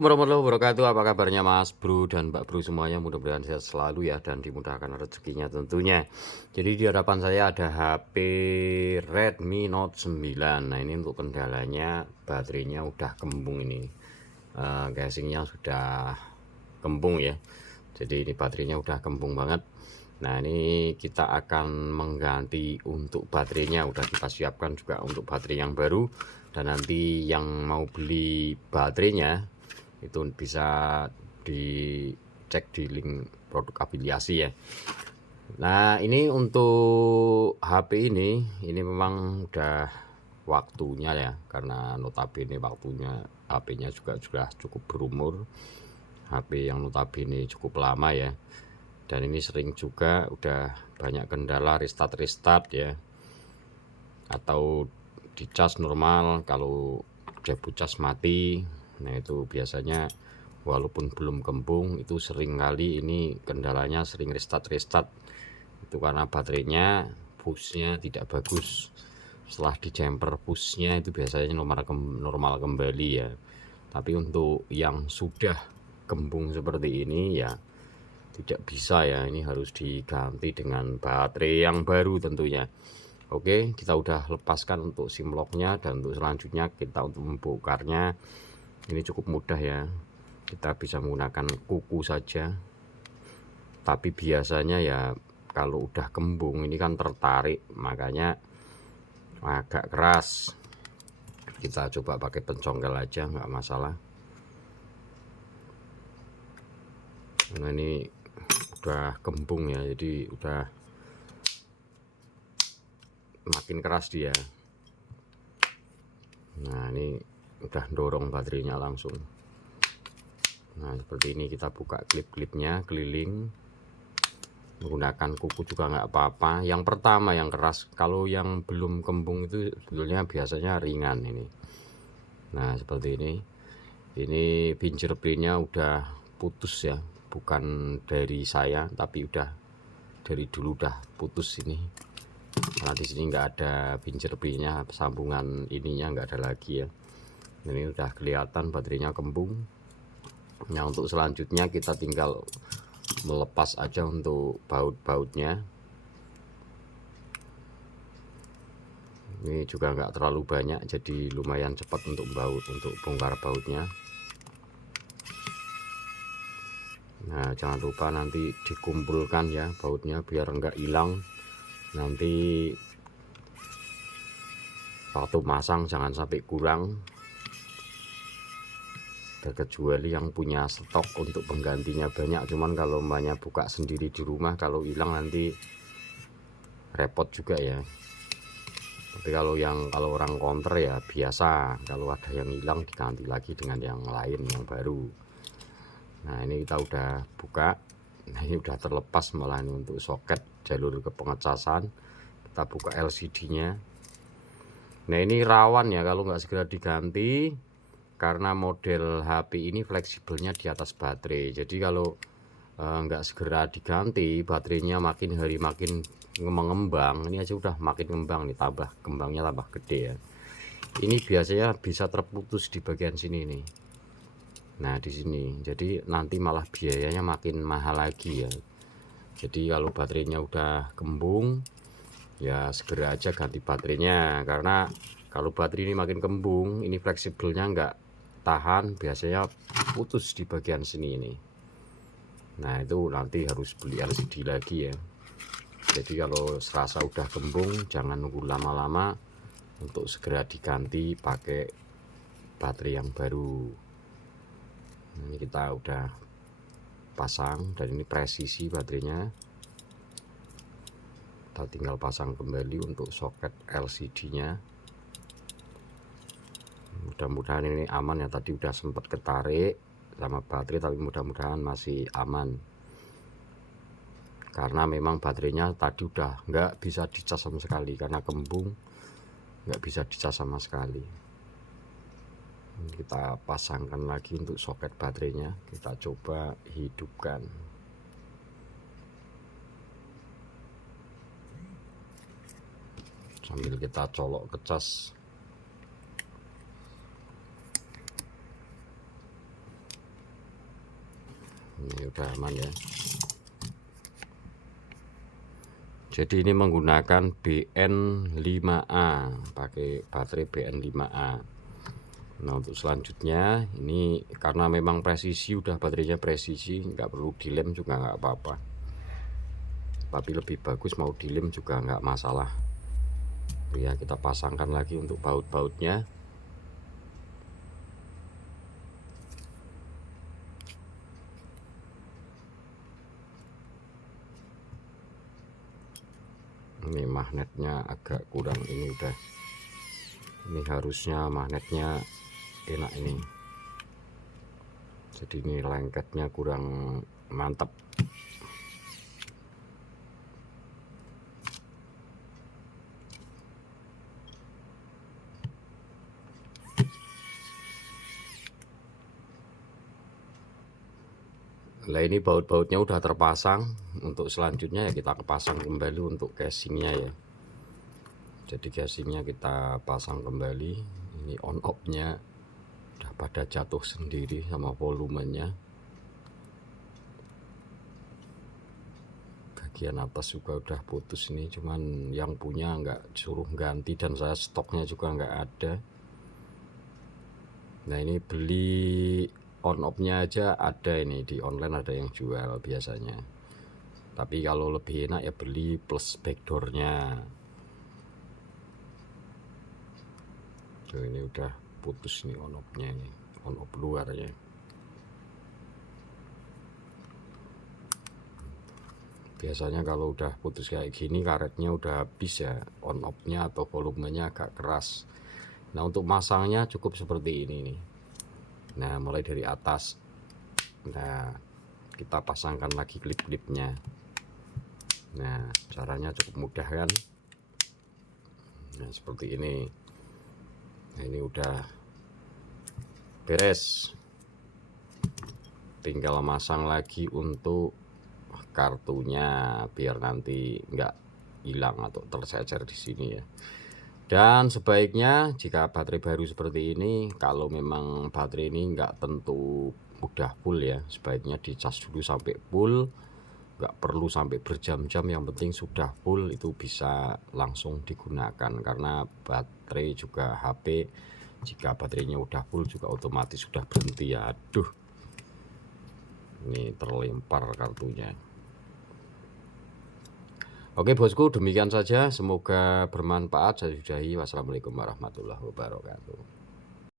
Warahmatullahi wabarakatuh. Apa kabarnya Mas Bro dan Mbak Bro semuanya? Mudah-mudahan sehat selalu ya dan dimudahkan rezekinya tentunya. Jadi di hadapan saya ada HP Redmi Note 9. Nah, ini untuk kendalanya baterainya udah kembung ini. Casingnya sudah kembung ya. Jadi ini baterainya udah kembung banget. Nah, ini kita akan mengganti untuk baterainya, udah kita siapkan juga untuk baterai yang baru. Dan nanti yang mau beli baterainya itu bisa dicek di link produk afiliasi ya. Nah, ini untuk HP ini memang udah waktunya ya, karena notabene waktunya HP-nya juga sudah cukup berumur. HP yang notabene cukup lama ya. Dan ini sering juga udah banyak kendala restart ya. Atau di cas normal, kalau debut cas mati. Nah, itu biasanya walaupun belum kembung itu sering kali ini kendalanya sering restart itu karena baterainya pushnya tidak bagus. Setelah di jumper pushnya itu biasanya normal kembali ya. Tapi untuk yang sudah kembung seperti ini ya tidak bisa ya, ini harus diganti dengan baterai yang baru tentunya. Oke, kita udah lepaskan untuk sim locknya, dan untuk selanjutnya kita untuk membongkarnya ini cukup mudah ya. Kita bisa menggunakan kuku saja. Tapi biasanya ya kalau udah kembung ini kan tertarik, makanya agak keras. Kita coba pakai pencongkel aja, nggak masalah. Nah, ini udah kembung ya, jadi udah makin keras dia. Nah, ini udah dorong baterainya langsung. Nah, seperti ini kita buka klip-klipnya keliling, menggunakan kuku juga nggak apa-apa. Yang pertama yang keras, kalau yang belum kembung itu sebetulnya biasanya ringan ini. Nah, seperti ini fingerprintnya udah putus ya, bukan dari saya tapi udah dari dulu udah putus ini. Nah, di sini nggak ada fingerprintnya, sambungan ininya nggak ada lagi ya. Ini udah kelihatan baterainya kembung. Nah, untuk selanjutnya kita tinggal melepas aja untuk baut-bautnya. Ini juga nggak terlalu banyak, jadi lumayan cepat untuk bongkar bautnya. Nah, jangan lupa nanti dikumpulkan ya bautnya biar enggak hilang. Nanti waktu masang jangan sampai kurang, terkecuali yang punya stok untuk penggantinya banyak. Cuman kalau banyak buka sendiri di rumah, kalau hilang nanti repot juga ya. Tapi kalau orang counter ya biasa, kalau ada yang hilang diganti lagi dengan yang lain yang baru. Nah, ini kita udah buka. Nah, ini udah terlepas malah ini untuk soket jalur ke pengecasan. Kita buka LCD-nya. Nah, ini rawan ya kalau nggak segera diganti, karena model HP ini fleksibelnya di atas baterai. Jadi kalau nggak segera diganti, baterainya makin hari makin mengembang. Ini aja udah makin ngembang nih, kembangnya tambah gede ya. Ini biasanya bisa terputus di bagian sini nih. Nah, di sini jadi nanti malah biayanya makin mahal lagi ya. Jadi kalau baterainya udah kembung ya segera aja ganti baterainya, karena kalau baterai ini makin kembung, ini fleksibelnya nggak tahan, biasanya putus di bagian sini ini. Nah, itu nanti harus beli LCD lagi ya. Jadi kalau serasa udah kembung jangan nunggu lama-lama, untuk segera diganti pakai baterai yang baru. Ini kita udah pasang dan ini presisi baterainya. Kita tinggal pasang kembali untuk soket LCD-nya. Mudah-mudahan ini aman ya, tadi udah sempat ketarik sama baterai, tapi mudah-mudahan masih aman. Karena memang baterainya tadi udah nggak bisa dicas sama sekali, karena kembung nggak bisa dicas sama sekali. Kita pasangkan lagi untuk soket baterainya, kita coba hidupkan. Sambil kita colok ke cas. Ini udah aman ya. Jadi ini menggunakan BN5A, pakai baterai BN5A. Nah untuk selanjutnya ini karena memang presisi, udah baterainya presisi, nggak perlu dilem juga nggak apa-apa. Tapi lebih bagus mau dilem juga nggak masalah. Ya kita pasangkan lagi untuk baut-bautnya. Ini magnetnya agak kurang, ini udah, ini harusnya magnetnya enak ini, jadi ini lengketnya kurang mantap. Nah ini baut-bautnya udah terpasang. Untuk selanjutnya ya kita pasang kembali untuk casingnya ya. Jadi casingnya kita pasang kembali. Ini on off nya udah pada jatuh sendiri sama volumenya. Bagian atas juga udah putus ini, cuman yang punya nggak suruh ganti dan saya stoknya juga nggak ada. Nah ini beli on off nya aja ada, ini di online ada yang jual biasanya, tapi kalau lebih enak ya beli plus backdoor nya. Tuh ini udah putus nih on off nya, ini on off luarnya. Biasanya kalau udah putus kayak gini karetnya udah habis ya, on off nya atau volumenya agak keras. Nah untuk masangnya cukup seperti ini nih. Nah mulai dari atas, nah kita pasangkan lagi klip-klipnya. Nah caranya cukup mudah kan. Nah seperti ini. Nah ini udah beres, tinggal masang lagi untuk kartunya biar nanti nggak hilang atau tercecer di sini ya. Dan sebaiknya jika baterai baru seperti ini, kalau memang baterai ini nggak tentu udah full ya, sebaiknya dicas dulu sampai full. Nggak perlu sampai berjam-jam, yang penting sudah full itu bisa langsung digunakan. Karena baterai juga HP, jika baterainya udah full juga otomatis sudah berhenti ya. Aduh, ini terlempar kartunya. Oke bosku, demikian saja, semoga bermanfaat. Saya sudahi. Wassalamualaikum warahmatullahi wabarakatuh.